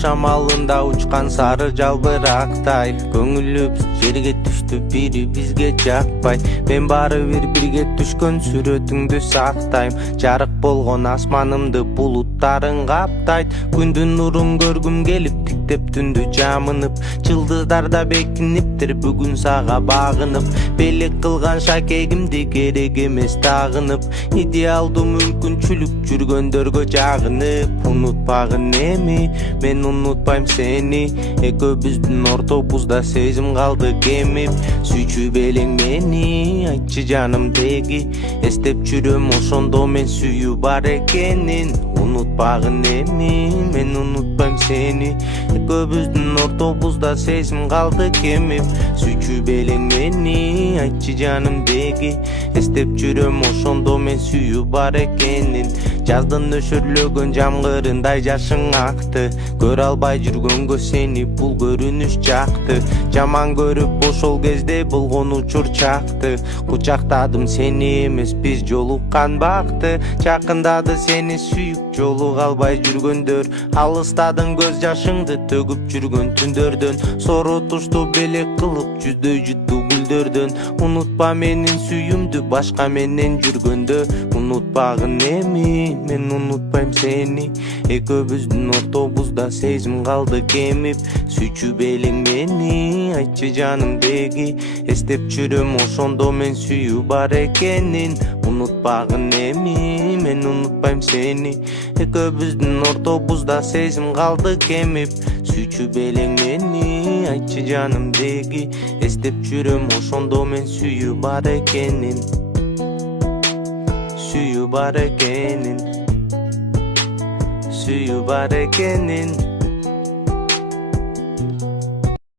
шамалында учкан сары жалбырактай, көңүлүбүз жерге түштү, бири бизге жакпай. Мен баары бирге түшкөн сүрөтүңдү сактайм. Жарык болгон асманымды булуттарың каптайт. Күндүн нурун көргүм келип, тиктеп түндү жамынып. Жылдыздарда бекиниптир бүгүн сага багынып. Белек кылган шакегимди керек эмес тагынып. Идеалдуу мүмкүнчүлүк жүргөндөргө жагынып. Унутпагын эми, мен унутпайм сени. Экөөбүздүн ортобузда сезим калды кемип. Сүйчү белең мени, айтчы жаным деги. Эстеп жүрөм ошондо мен сүйүү бар экенин. Унутпагын эми, мен унутпайм сени. Экөөбүздүн ортобузда сезим калды кемип. Сүйчү белең мени, айтчы жаным деги. Эстеп жүрөм ошондо мен сүйүү бар экенин. Жаздын нөшөрлөгөн жамгырындай жашың акты. Көрө албай жүргөнгө сени бул көрүнүш жакты. Жаман көрүп ошол кезде болгон учур чакты. Кучактадым сени эмес биз жолуккан бакты. Жакындады сени сүйүп жолуга албай жүргөндөр. Алыстадың көз жашыңды төгүп жүргөн түндөрдөн. Сору тушту белек кылып жүздөй жутту гүлдөрдөн. Унутпа менин сүйүмдү башка менен жүргөндө. Унутпагын эми, мен унутпайм сени. Экөөбүздүн ортобузда сезим калды кемип. Сүйчү белең мени, айтчы жаным деги. Эстеп жүрөм ошондо мен сүйүү бар экенин. Унутпагын эми, мен унутпайм сени. Экөөбүздүн ортобузда сезим калды кемип. Сүйчү белең мени, айтчы жаным деги. Эстеп жүрөм ошондо мен сүйүү бар экенин. Сүйүү бар экенин. Сүйүү бар экенин.